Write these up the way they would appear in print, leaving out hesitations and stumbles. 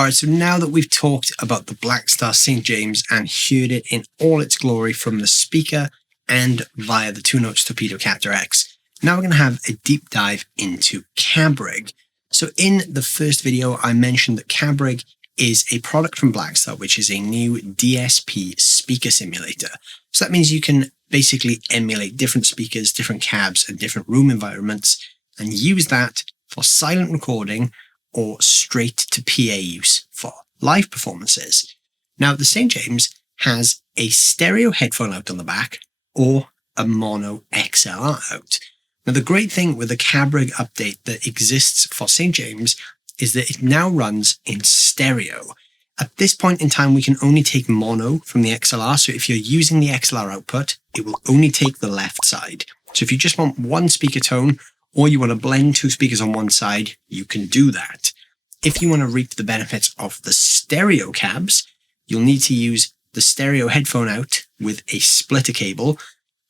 Alright, so now that we've talked about the Blackstar St. James and heard it in all its glory from the speaker and via the 2-Notes Torpedo Captor X, now we're going to have a deep dive into Cab Rig. So in the first video, I mentioned that Cab Rig is a product from Blackstar, which is a new DSP speaker simulator. So that means you can basically emulate different speakers, different cabs, and different room environments, and use that for silent recording or straight to PA use for live performances. Now, the St. James has a stereo headphone out on the back or a mono XLR out. Now, the great thing with the Cab Rig update that exists for St. James is that it now runs in stereo. At this point in time, we can only take mono from the XLR. So if you're using the XLR output, it will only take the left side. So if you just want one speaker tone, or you want to blend two speakers on one side, you can do that. If you want to reap the benefits of the stereo cabs, you'll need to use the stereo headphone out with a splitter cable.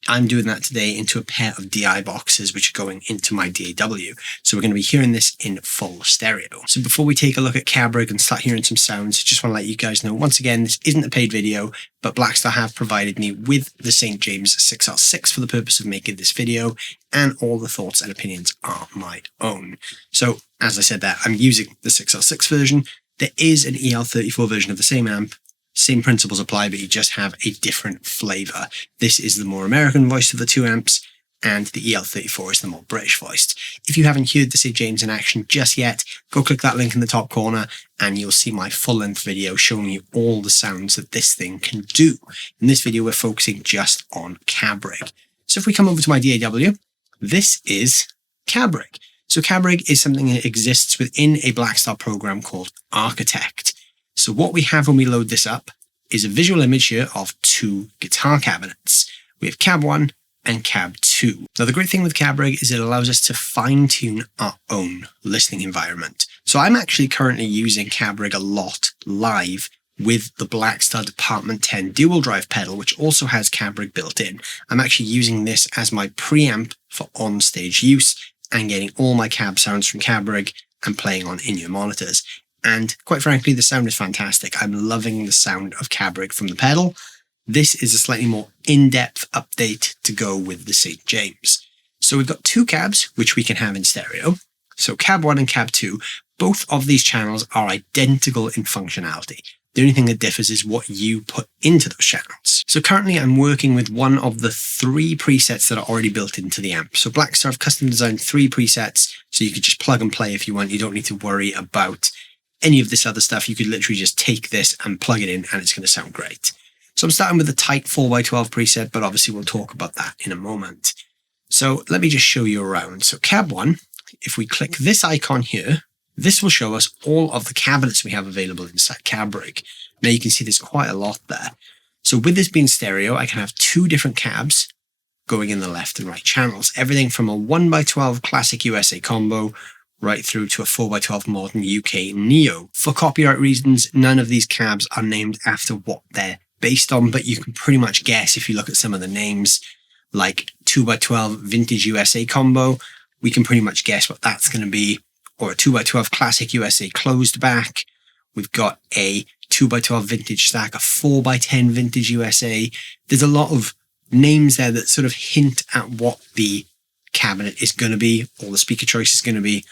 I'm doing that today into a pair of DI boxes, which are going into my DAW. So we're going to be hearing this in full stereo. So before we take a look at Cab Rig and start hearing some sounds, I just want to let you guys know, once again, this isn't a paid video, but Blackstar have provided me with the St. James 6L6 for the purpose of making this video, and all the thoughts and opinions are my own. So as I said there, I'm using the 6L6 version. There is an EL34 version of the same amp. Same principles apply, but you just have a different flavor. This is the more American voiced of the two amps, and the EL34 is the more British voiced. If you haven't heard the St. James in action just yet, go click that link in the top corner and you'll see my full-length video showing you all the sounds that this thing can do. In this video, we're focusing just on Cab Rig. So if we come over to my DAW, this is Cab Rig. So Cab Rig is something that exists within a Blackstar program called Architect. So what we have when we load this up is a visual image here of two guitar cabinets. We have Cab 1 and Cab 2. Now, the great thing with Cab Rig is it allows us to fine-tune our own listening environment. So I'm actually currently using Cab Rig a lot live with the Blackstar Department 10 dual drive pedal, which also has Cab Rig built in. I'm actually using this as my preamp for on-stage use and getting all my cab sounds from Cab Rig and playing on in-ear monitors. And quite frankly, the sound is fantastic. I'm loving the sound of Cab Rig from the pedal. This is a slightly more in-depth update to go with the St. James. So we've got two cabs, which we can have in stereo. So Cab 1 and Cab 2, both of these channels are identical in functionality. The only thing that differs is what you put into those channels. So currently I'm working with one of the 3 presets that are already built into the amp. So Blackstar have custom designed 3 presets, so you could just plug and play if you want. You don't need to worry about any of this other stuff. You could literally just take this and plug it in and it's going to sound great. So I'm starting with the tight 4x12 preset, but obviously we'll talk about that in a moment. So let me just show you around. So Cab 1, if we click this icon here, this will show us all of the cabinets we have available inside Cab Rig. Now you can see there's quite a lot there. So with this being stereo, I can have 2 different cabs going in the left and right channels. Everything from a 1x12 classic USA combo right through to a 4x12 modern UK Neo. For copyright reasons, none of these cabs are named after what they're based on, but you can pretty much guess if you look at some of the names, like 2x12 Vintage USA combo, we can pretty much guess what that's going to be, or a 2x12 Classic USA closed back. We've got a 2x12 Vintage stack, a 4x10 Vintage USA. There's a lot of names there that sort of hint at what the cabinet is going to be, or the speaker choice is going to be.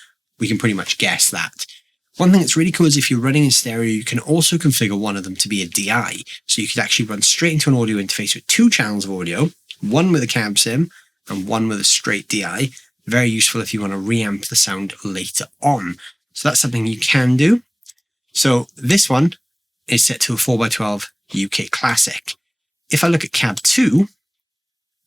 We can pretty much guess that. One thing that's really cool is if you're running in stereo, you can also configure one of them to be a DI. So you could actually run straight into an audio interface with 2 channels of audio, one with a cab sim and one with a straight DI. Very useful if you want to reamp the sound later on. So that's something you can do. So this one is set to a 4x12 UK Classic. If I look at Cab 2,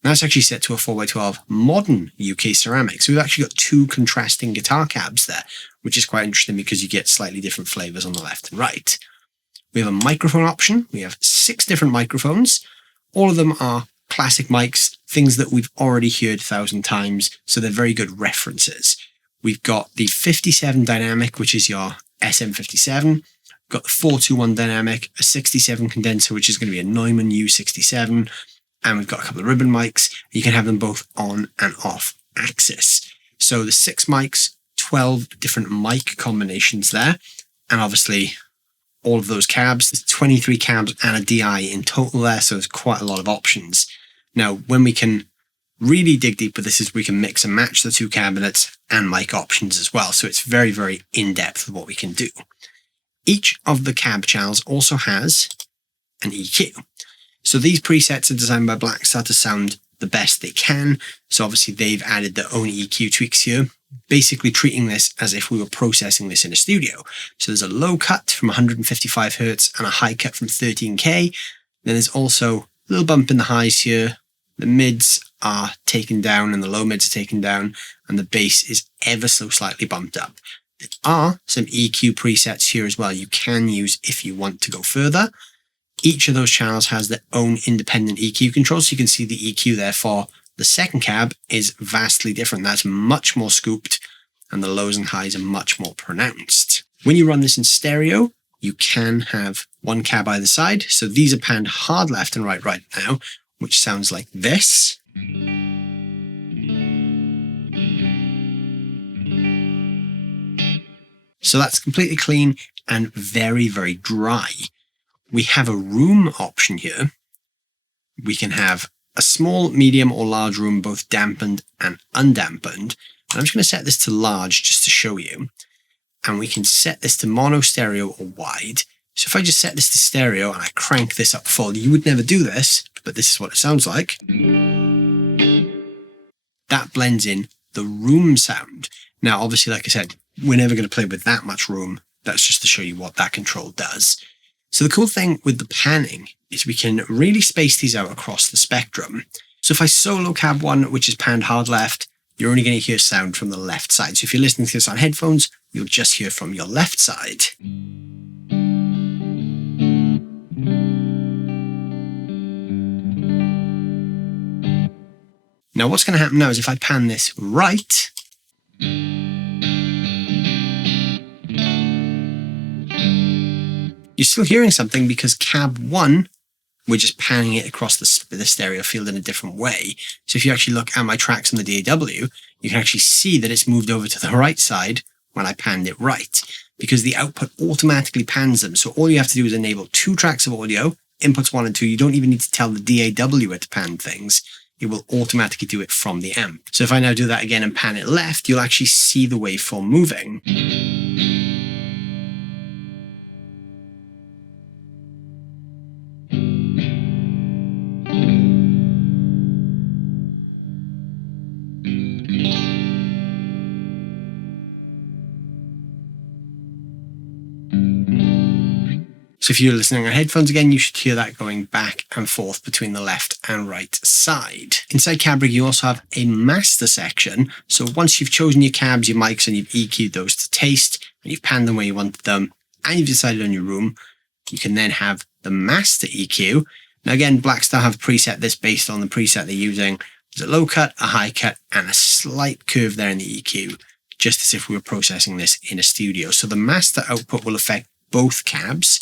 now it's actually set to a 4x12 modern UK ceramic. So we've actually got 2 contrasting guitar cabs there, which is quite interesting because you get slightly different flavors on the left and right. We have a microphone option. We have 6 different microphones. All of them are classic mics, things that we've already heard 1,000 times. So they're very good references. We've got the 57 dynamic, which is your SM57. We've got the 421 dynamic, a 67 condenser, which is going to be a Neumann U67. And we've got a couple of ribbon mics. You can have them both on and off axis. So the 6 mics, 12 different mic combinations there. And obviously all of those cabs. There's 23 cabs and a DI in total there, so there's quite a lot of options. Now, when we can really dig deep with this is we can mix and match the two cabinets and mic options as well. So it's very, very in-depth with what we can do. Each of the cab channels also has an EQ. So these presets are designed by Blackstar to sound the best they can. So obviously they've added their own EQ tweaks here, basically treating this as if we were processing this in a studio. So there's a low cut from 155 Hertz and a high cut from 13K. Then there's also a little bump in the highs here. The mids are taken down and the low mids are taken down, and the bass is ever so slightly bumped up. There are some EQ presets here as well you can use if you want to go further. Each of those channels has their own independent EQ control, so you can see the EQ there for the second cab is vastly different. That's much more scooped, and the lows and highs are much more pronounced. When you run this in stereo, you can have one cab either side. So these are panned hard left and right now, which sounds like this. So that's completely clean and very, very dry. We have a room option here. We can have a small, medium, or large room, both dampened and undampened. And I'm just going to set this to large just to show you. And we can set this to mono, stereo, or wide. So if I just set this to stereo and I crank this up full, you would never do this, but this is what it sounds like. That blends in the room sound. Now, obviously, like I said, we're never going to play with that much room. That's just to show you what that control does. So the cool thing with the panning is we can really space these out across the spectrum. So if I solo cab 1, which is panned hard left, you're only going to hear sound from the left side. So if you're listening to this on headphones, you'll just hear from your left side. Now what's going to happen now is if I pan this right, you're still hearing something because cab 1, we're just panning it across the stereo field in a different way. So if you actually look at my tracks on the DAW, you can actually see that it's moved over to the right side when I panned it right, because the output automatically pans them. So all you have to do is enable 2 tracks of audio, inputs 1 and 2. You don't even need to tell the DAW where to pan things. It will automatically do it from the amp. So if I now do that again and pan it left, you'll actually see the waveform moving. So if you're listening on headphones again, you should hear that going back and forth between the left and right side. Inside Cab Rig, you also have a master section. So once you've chosen your cabs, your mics, and you've EQ'd those to taste, and you've panned them where you wanted them, and you've decided on your room, you can then have the master EQ. Now again, Blackstar have preset this based on the preset they're using. There's a low cut, a high cut, and a slight curve there in the EQ, just as if we were processing this in a studio. So the master output will affect both cabs,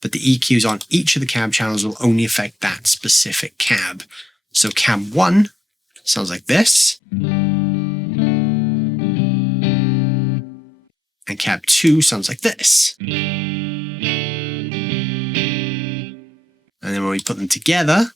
but the EQs on each of the cab channels will only affect that specific cab. So cab 1 sounds like this. And cab 2 sounds like this. And then when we put them together,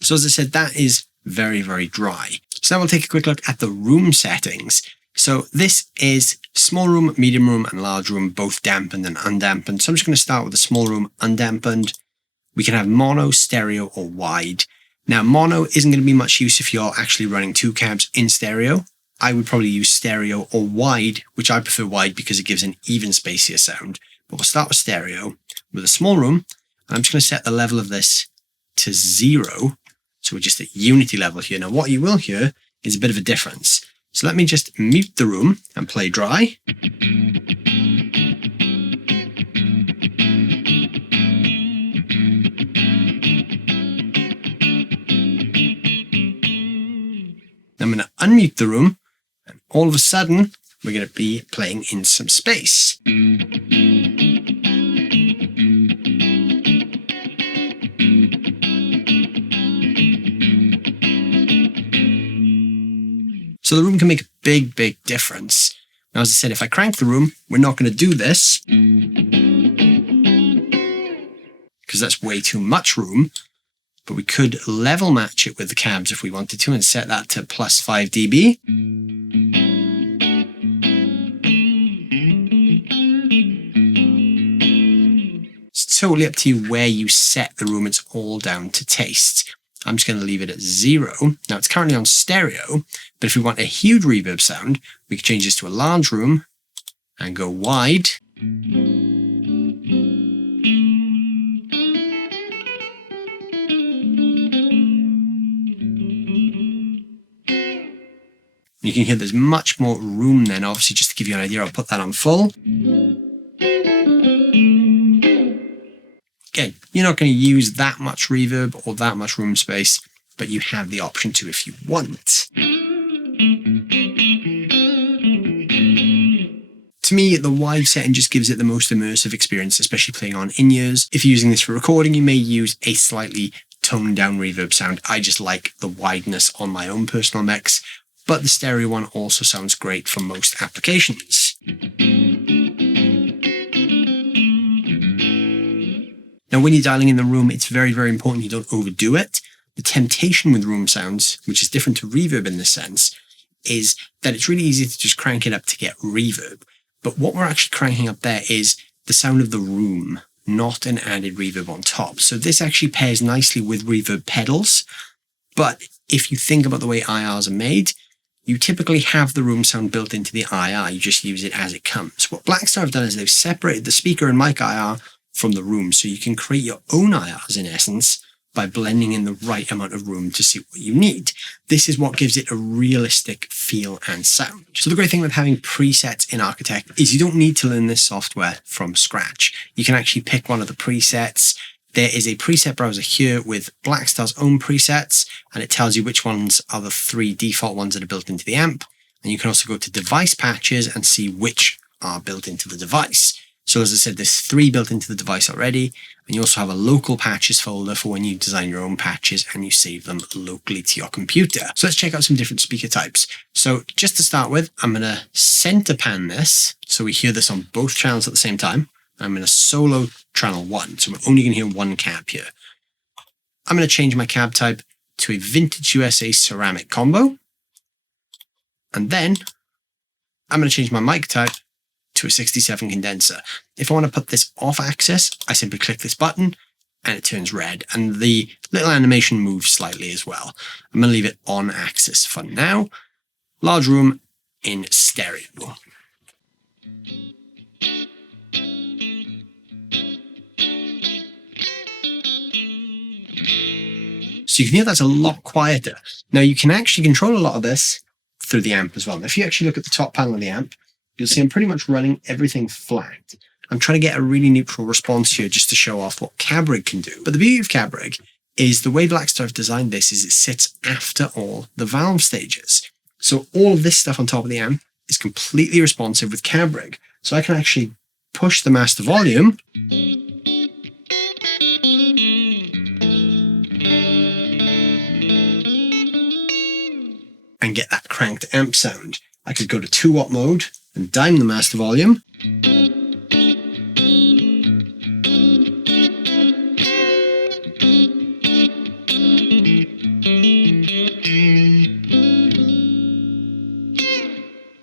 so as I said, that is very, very dry. So now we'll take a quick look at the room settings. So this is small room, medium room, and large room, both dampened and undampened. So I'm just going to start with the small room undampened. We can have mono, stereo, or wide. Now mono isn't going to be much use if you're actually running 2 cabs in stereo. I would probably use stereo or wide, which I prefer wide because it gives an even spacier sound. But we'll start with stereo with a small room. And I'm just going to set the level of this to 0. So we're just at unity level here. Now what you will hear is a bit of a difference. So let me just mute the room and play dry. I'm going to unmute the room, and all of a sudden we're going to be playing in some space. So the room can make a big, big difference. Now, as I said, if I crank the room, we're not going to do this because that's way too much room. But we could level match it with the cabs if we wanted to and set that to plus 5 dB. It's totally up to you where you set the room. It's all down to taste. I'm just going to leave it at 0. Now it's currently on stereo, but if we want a huge reverb sound, we can change this to a large room and go wide. You can hear there's much more room then. Obviously, just to give you an idea, I'll put that on full. Again, you're not going to use that much reverb or that much room space, but you have the option to if you want. To me, the wide setting just gives it the most immersive experience, especially playing on in-ears. If you're using this for recording, you may use a slightly toned down reverb sound. I just like the wideness on my own personal mix, but the stereo one also sounds great for most applications. Now, when you're dialing in the room, it's very, very important you don't overdo it. The temptation with room sounds, which is different to reverb in this sense, is that it's really easy to just crank it up to get reverb. But what we're actually cranking up there is the sound of the room, not an added reverb on top. So this actually pairs nicely with reverb pedals. But if you think about the way IRs are made, you typically have the room sound built into the IR. You just use it as it comes. What Blackstar have done is they've separated the speaker and mic IR from the room, so you can create your own IRs in essence by blending in the right amount of room to suit what you need. This is what gives it a realistic feel and sound. So the great thing with having presets in Architect is you don't need to learn this software from scratch. You can actually pick one of the presets. There is a preset browser here with Blackstar's own presets, and it tells you which ones are the 3 default ones that are built into the amp. And you can also go to device patches and see which are built into the device. So as I said, there's 3 built into the device already, and you also have a local patches folder for when you design your own patches and you save them locally to your computer. So let's check out some different speaker types. So just to start with, I'm going to center pan this so we hear this on both channels at the same time. I'm going to solo channel 1, so we're only going to hear one cab here. I'm going to change my cab type to a Vintage USA ceramic combo, and then I'm going to change my mic type to a 67 condenser. If I want to put this off axis, I simply click this button and it turns red, and the little animation moves slightly as well. I'm going to leave it on axis for now. Large room in stereo. So you can hear that's a lot quieter. Now you can actually control a lot of this through the amp as well. If you actually look at the top panel of the amp, you'll see I'm pretty much running everything flat. I'm trying to get a really neutral response here just to show off what Cab Rig can do. But the beauty of Cab Rig is the way Blackstar have designed this is it sits after all the valve stages. So all of this stuff on top of the amp is completely responsive with Cab Rig. So I can actually push the master volume and get that cranked amp sound. I could go to 2-watt mode and dime the master volume.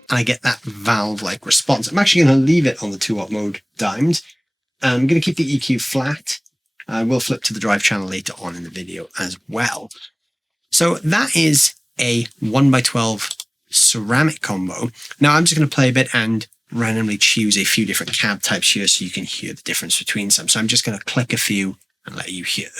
And I get that valve-like response. I'm actually going to leave it on the 2-watt mode dimed. I'm going to keep the EQ flat. I will flip to the drive channel later on in the video as well. So that is a 1x12 ceramic combo. Now I'm just going to play a bit and randomly choose a few different cab types here so you can hear the difference between some. So I'm just going to click a few and let you hear.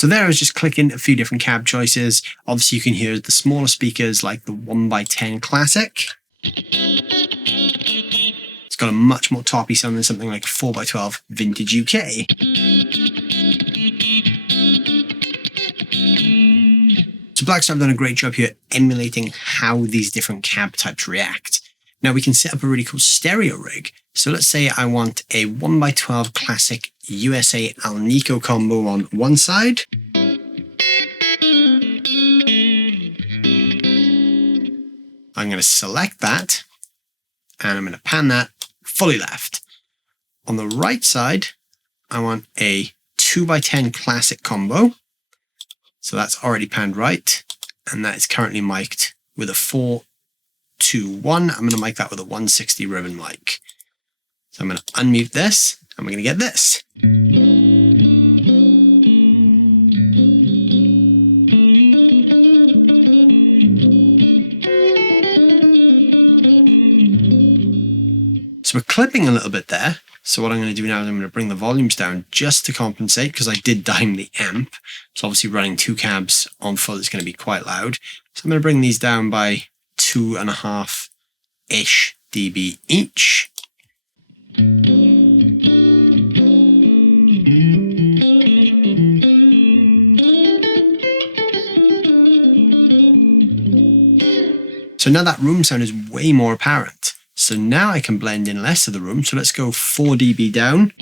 So there I was just clicking a few different cab choices. Obviously you can hear the smaller speakers like the 1x10 Classic. It's got a much more toppy sound than something like a 4x12 Vintage UK. So Blackstar have done a great job here emulating how these different cab types react. Now we can set up a really cool stereo rig. So let's say I want a 1x12 Classic USA Alnico combo on one side. I'm going to select that and I'm going to pan that fully left. On the right side, I want a 2x10 Classic combo. So that's already panned right. And that is currently mic'd with a 4-2-1. I'm going to mic that with a 160 ribbon mic. So I'm going to unmute this and we're going to get this. So we're clipping a little bit there. So what I'm going to do now is I'm going to bring the volumes down just to compensate because I did dime the amp. So obviously running two cabs on full is going to be quite loud. So I'm going to bring these down by 2.5-ish dB each. So now that room sound is way more apparent. So now I can blend in less of the room. So let's go 4 dB down.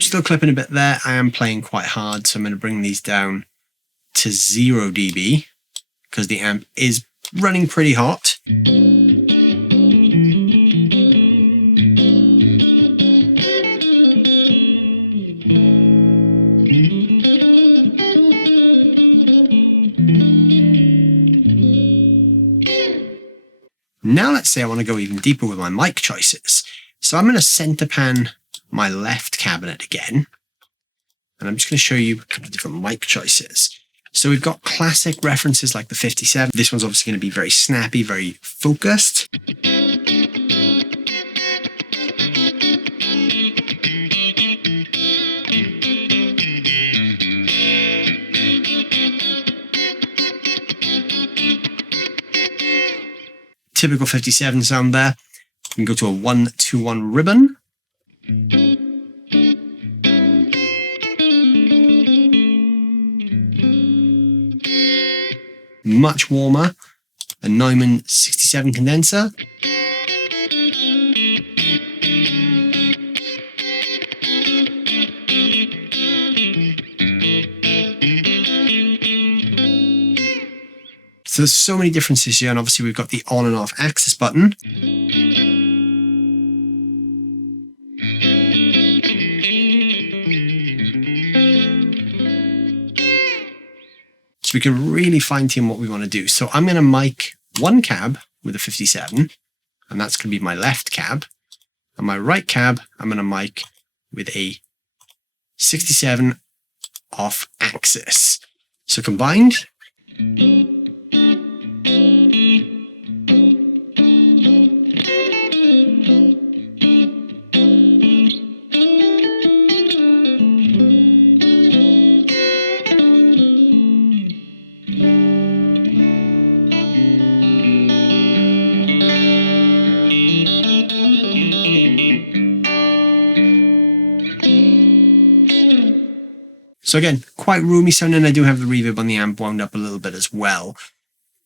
Still clipping a bit there. I am playing quite hard. So I'm going to bring these down to 0 dB because the amp is running pretty hot. Now let's say I want to go even deeper with my mic choices. So I'm going to center pan my left cabinet again. And I'm just going to show you a couple of different mic choices. So we've got classic references like the 57. This one's obviously going to be very snappy, very focused. Typical 57 sound there. You can go to a 1-2-1 ribbon. Much warmer. A Neumann 67 condenser. So there's so many differences here, and obviously we've got the on and off axis button. So we can really fine tune what we want to do. So I'm going to mic one cab with a 57, and that's going to be my left cab. And my right cab, I'm going to mic with a 67 off axis. So combined. So again, quite roomy sounding. I do have the reverb on the amp wound up a little bit as well.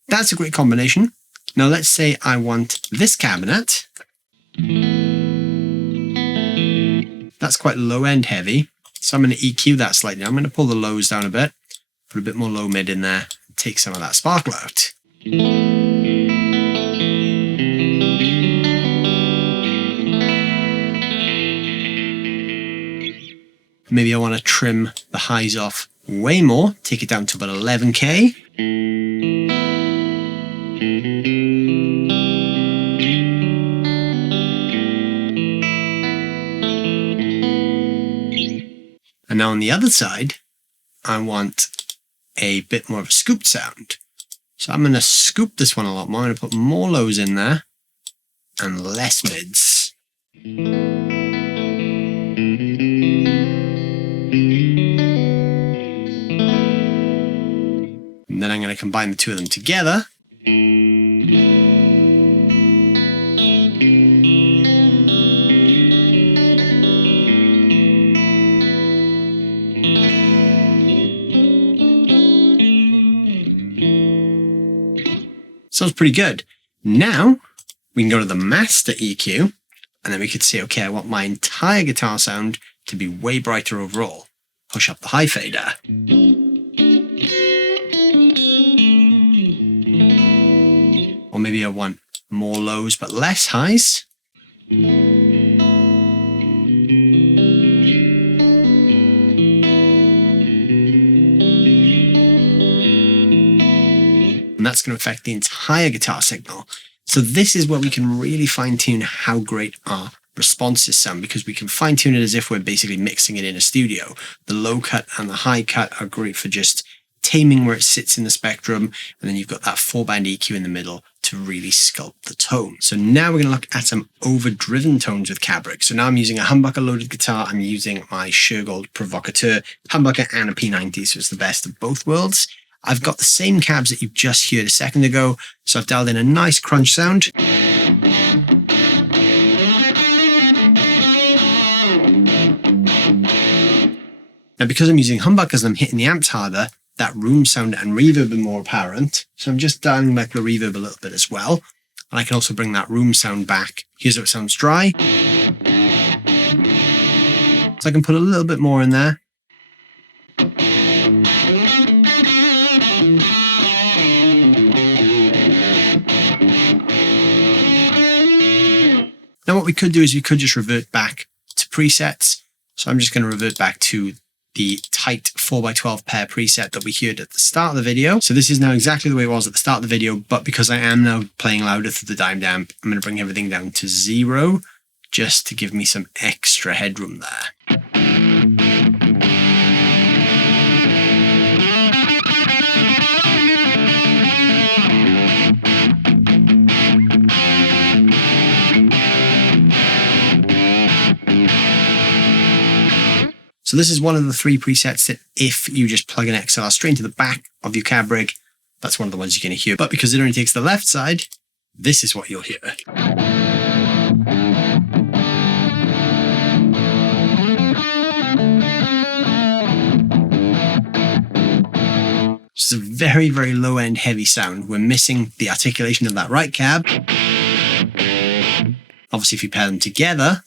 That's a great combination. Now let's say I want this cabinet. That's quite low end heavy. So I'm going to EQ that slightly. I'm going to pull the lows down a bit, put a bit more low mid in there, and take some of that sparkle out. Maybe I want to trim the highs off way more, take it down to about 11K. And now on the other side, I want a bit more of a scooped sound. So I'm going to scoop this one a lot more. I'm going to put more lows in there and less mids. And then I'm going to combine the two of them together. Sounds pretty good. Now we can go to the master EQ and then we could say, okay, I want my entire guitar sound to be way brighter overall. Push up the high fader. Or maybe I want more lows but less highs. And that's going to affect the entire guitar signal. So this is where we can really fine tune how great our responses sound, because we can fine tune it as if we're basically mixing it in a studio. The low cut and the high cut are great for just taming where it sits in the spectrum, and then you've got that 4-band EQ in the middle to really sculpt the tone. So now we're going to look at some overdriven tones with Cab Rig. So now I'm using a humbucker loaded guitar. I'm using my Shergold Provocateur humbucker and a P90, so it's the best of both worlds. I've got the same cabs that you just heard a second ago, so I've dialed in a nice crunch sound. Now, because I'm using humbuckers and I'm hitting the amps harder, that room sound and reverb are more apparent. So I'm just dialing back the reverb a little bit as well. And I can also bring that room sound back. Here's how it sounds dry. So I can put a little bit more in there. Now what we could do is we could just revert back to presets. So I'm just going to revert back to the tight 4x12 pair preset that we heard at the start of the video. So this is now exactly the way it was at the start of the video, but because I am now playing louder through the dime damp, I'm going to bring everything down to 0 just to give me some extra headroom there. So this is one of the 3 presets that if you just plug an XLR straight into the back of your Cab Rig, that's one of the ones you're going to hear. But because it only takes the left side, this is what you'll hear. It's a very, very low end heavy sound. We're missing the articulation of that right cab. Obviously, if you pair them together,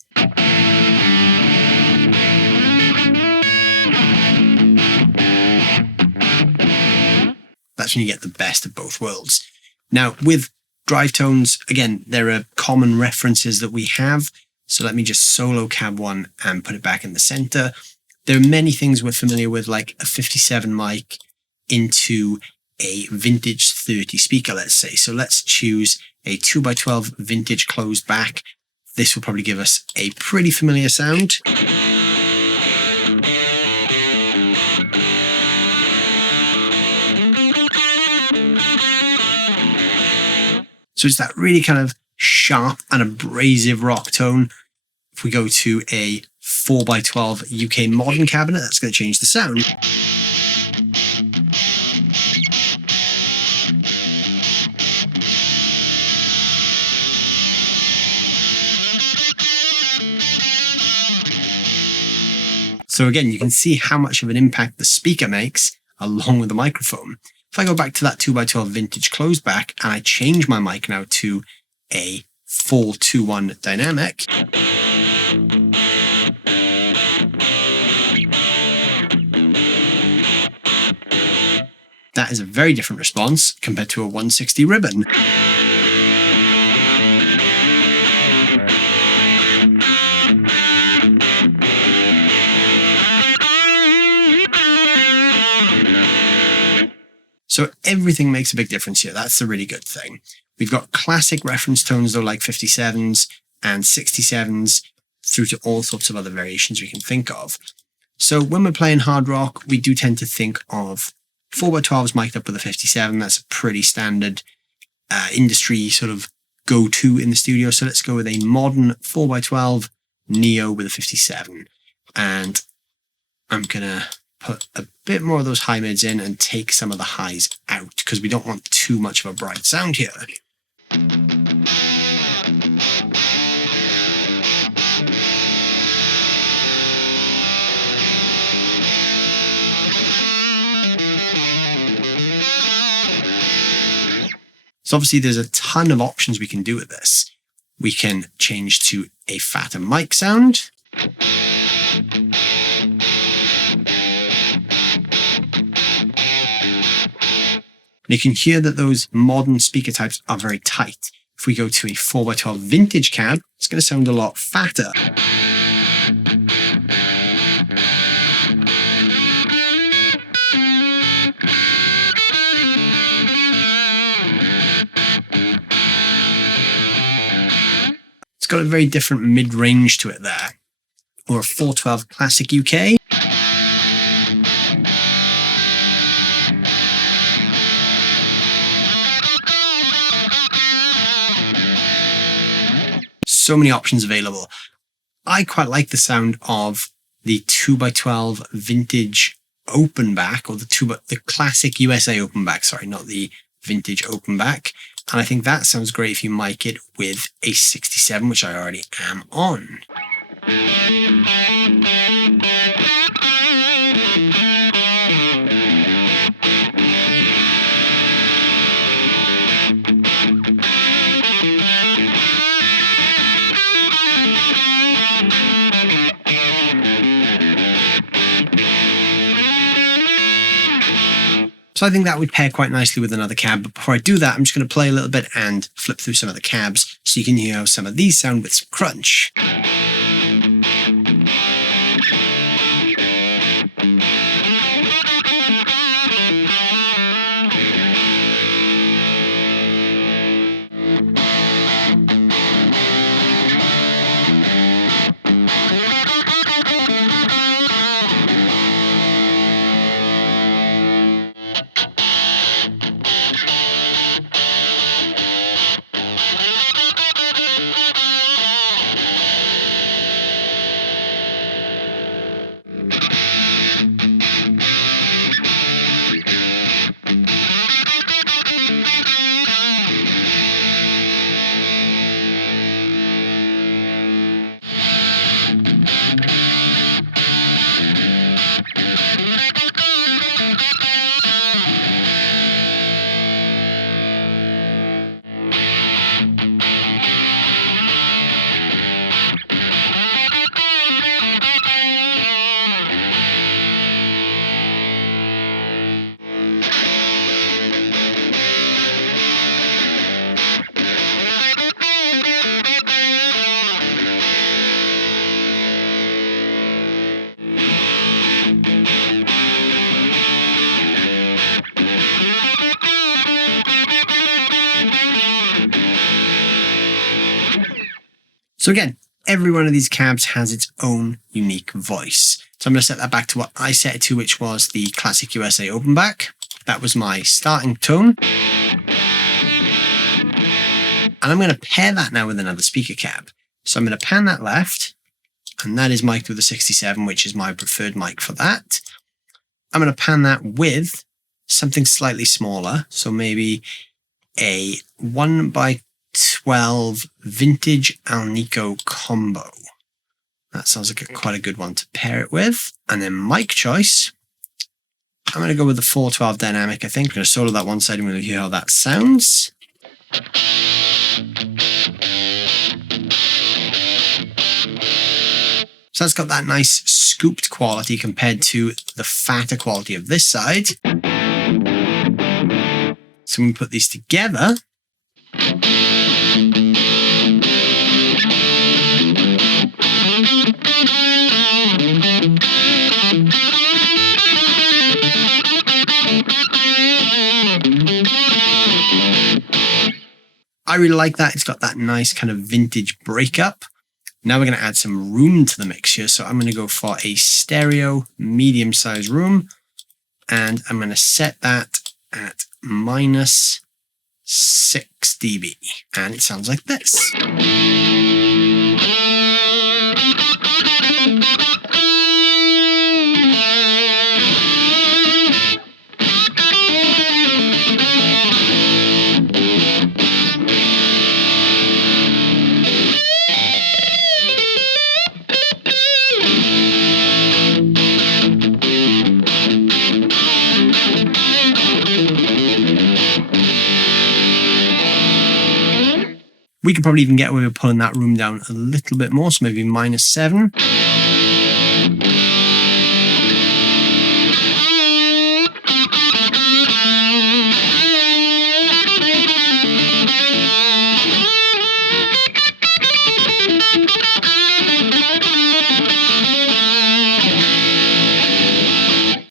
that's when you get the best of both worlds. Now, with drive tones, again, there are common references that we have. So let me just solo cab 1 and put it back in the center. There are many things we're familiar with, like a 57 mic into a vintage 30 speaker, let's say. So let's choose a 2x12 vintage closed back. This will probably give us a pretty familiar sound. So it's that really kind of sharp and abrasive rock tone. If we go to a 4x12 UK modern cabinet, that's going to change the sound. So again, you can see how much of an impact the speaker makes along with the microphone. If I go back to that 2x12 vintage closed back and I change my mic now to a 4-2-1 dynamic, That is a very different response compared to a 160 ribbon. So everything makes a big difference here. That's the really good thing. We've got classic reference tones though, like 57s and 67s, through to all sorts of other variations we can think of. So when we're playing hard rock, we do tend to think of 4x12s mic'd up with a 57. That's a pretty standard industry sort of go-to in the studio. So let's go with a modern 4x12 Neo with a 57. And I'm going to put a bit more of those high mids in and take some of the highs out because we don't want too much of a bright sound here. So obviously there's a ton of options we can do with this. We can change to a fatter mic sound. And you can hear that those modern speaker types are very tight. If we go to a 4x12 vintage cab, it's going to sound a lot fatter. It's got a very different mid-range to it there. Or a 412 Classic UK. So many options available. I quite like the sound of the 2x12 vintage open back, or the classic USA open back, sorry, not the vintage open back. And I think that sounds great if you mic it with a 67, which I already am on. So I think that would pair quite nicely with another cab. But before I do that, I'm just going to play a little bit and flip through some of the cabs so you can hear how some of these sound with some crunch. So again, every one of these cabs has its own unique voice. So I'm going to set that back to what I set it to, which was the Classic USA open back. That was my starting tone. And I'm going to pair that now with another speaker cab. So I'm going to pan that left, and that is mic'd with a 67, which is my preferred mic for that. I'm going to pan that with something slightly smaller. So maybe a 1x12 vintage Alnico combo. That sounds like quite a good one to pair it with. And then mic choice, I'm going to go with the 412 dynamic, I think. I'm going to solo that one side and we'll hear how that sounds. So that's got that nice scooped quality compared to the fatter quality of this side. So when we put these together, I really like that. It's got that nice kind of vintage breakup. Now we're going to add some room to the mix here. So I'm going to go for a stereo medium-sized room, and I'm going to set that at -6 dB. And it sounds like this. We could probably even get away with pulling that room down a little bit more, so maybe -7.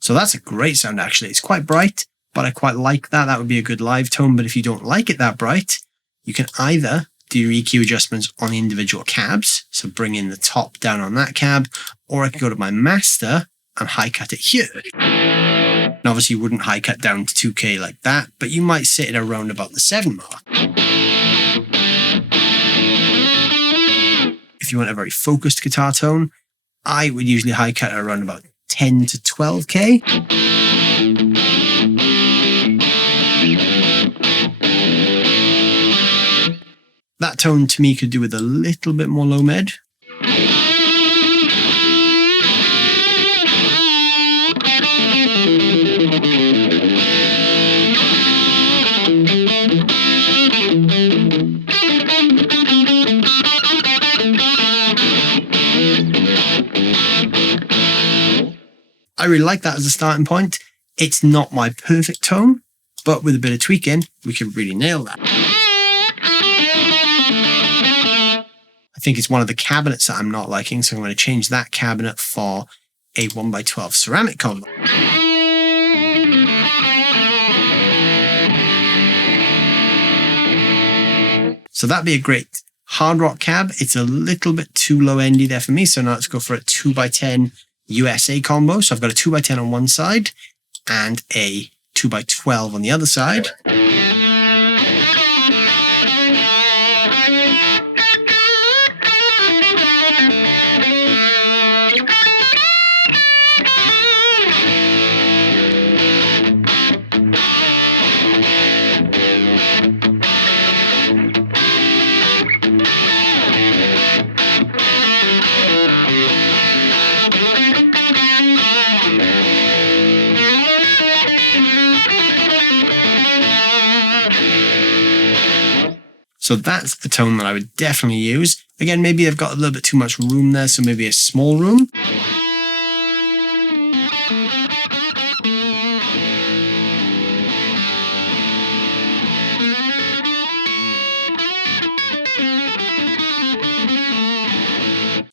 So that's a great sound, actually. It's quite bright, but I quite like that. That would be a good live tone. But if you don't like it that bright, you can either do your EQ adjustments on the individual cabs, so bring in the top down on that cab, or I can go to my master and high cut it here. And obviously you wouldn't high cut down to 2K like that, but you might sit it around about the 7 mark. If you want a very focused guitar tone, I would usually high cut it around about 10 to 12K. That tone to me could do with a little bit more low med. I really like that as a starting point. It's not my perfect tone, but with a bit of tweaking, we can really nail that. I think it's one of the cabinets that I'm not liking, so I'm going to change that cabinet for a 1x12 ceramic combo. So that'd be a great hard rock cab. It's a little bit too low endy there for me, so now let's go for a 2x10 USA combo. So I've got a 2x10 on one side and a 2x12 on the other side. So that's the tone that I would definitely use. Again, maybe I've got a little bit too much room there, so maybe a small room.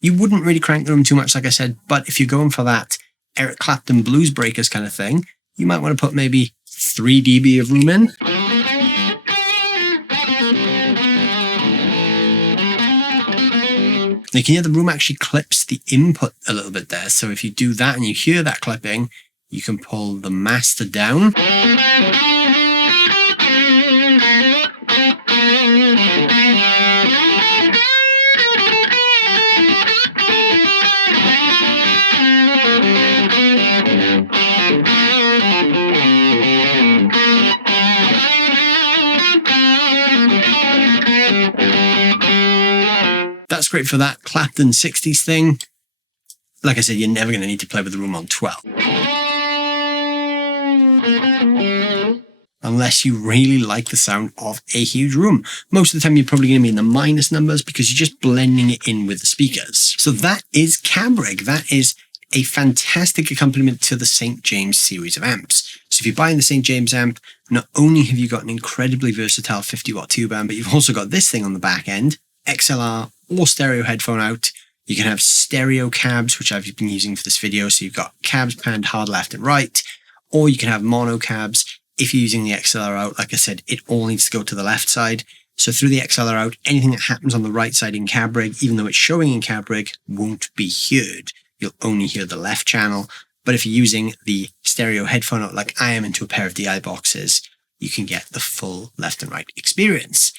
You wouldn't really crank the room too much, like I said, but if you're going for that Eric Clapton Blues Breakers kind of thing, you might want to put maybe 3 dB of room in. You can hear the room actually clips the input a little bit there. So if you do that and you hear that clipping, you can pull the master down. That's great for that Clapton 60s thing. Like I said, you're never going to need to play with the room on 12. Unless you really like the sound of a huge room. Most of the time you're probably going to be in the minus numbers because you're just blending it in with the speakers. So that is Cab Rig. That is a fantastic accompaniment to the St. James series of amps. So if you're buying the St. James amp, not only have you got an incredibly versatile 50-watt tube amp, but you've also got this thing on the back end, XLR or stereo headphone out. You can have stereo cabs, which I've been using for this video. So you've got cabs panned hard left and right, or you can have mono cabs. If you're using the XLR out, like I said, it all needs to go to the left side. So through the XLR out, anything that happens on the right side in Cab Rig, even though it's showing in Cab Rig, won't be heard. You'll only hear the left channel. But if you're using the stereo headphone out like I am into a pair of DI boxes, you can get the full left and right experience.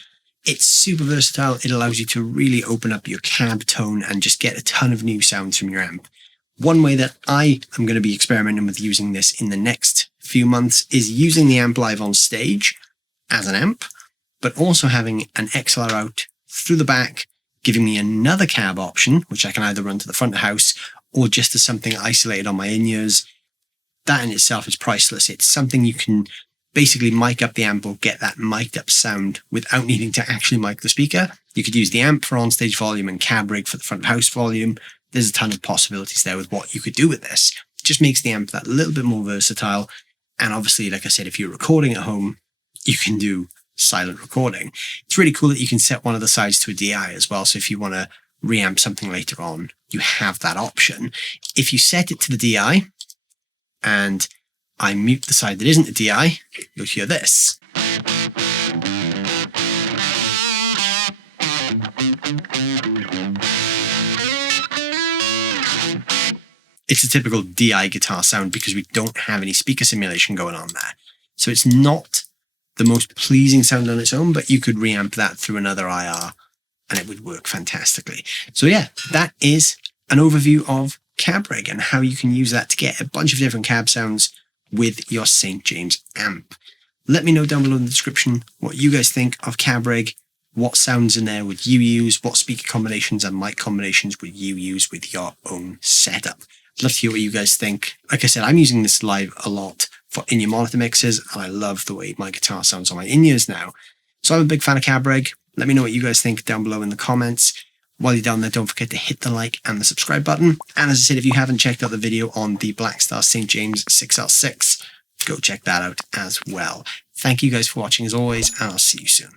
It's super versatile. It allows you to really open up your cab tone and just get a ton of new sounds from your amp. One way that I am going to be experimenting with using this in the next few months is using the amp live on stage as an amp, but also having an XLR out through the back, giving me another cab option, which I can either run to the front of the house or just as something isolated on my in-ears. That in itself is priceless. It's something you can basically mic up the amp or get that mic'd up sound without needing to actually mic the speaker. You could use the amp for on-stage volume and Cab Rig for the front of house volume. There's a ton of possibilities there with what you could do with this. It just makes the amp that little bit more versatile. And obviously, like I said, if you're recording at home, you can do silent recording. It's really cool that you can set one of the sides to a DI as well. So if you want to reamp something later on, you have that option. If you set it to the DI and I mute the side that isn't a DI, you'll hear this. It's a typical DI guitar sound because we don't have any speaker simulation going on there. So it's not the most pleasing sound on its own, but you could reamp that through another IR and it would work fantastically. So yeah, that is an overview of Cab Rig and how you can use that to get a bunch of different cab sounds with your St. James amp. Let me know down below in the description what you guys think of Cab Rig. What sounds in there would you use? What speaker combinations and mic combinations would you use with your own setup? I'd love to hear what you guys think. Like I said, I'm using this live a lot for in-ear monitor mixes, and I love the way my guitar sounds on my in-ears now. So I'm a big fan of Cab Rig. Let me know what you guys think down below in the comments. While you're down there, don't forget to hit the like and the subscribe button. And as I said, if you haven't checked out the video on the Blackstar St. James 6L6, go check that out as well. Thank you guys for watching as always, and I'll see you soon.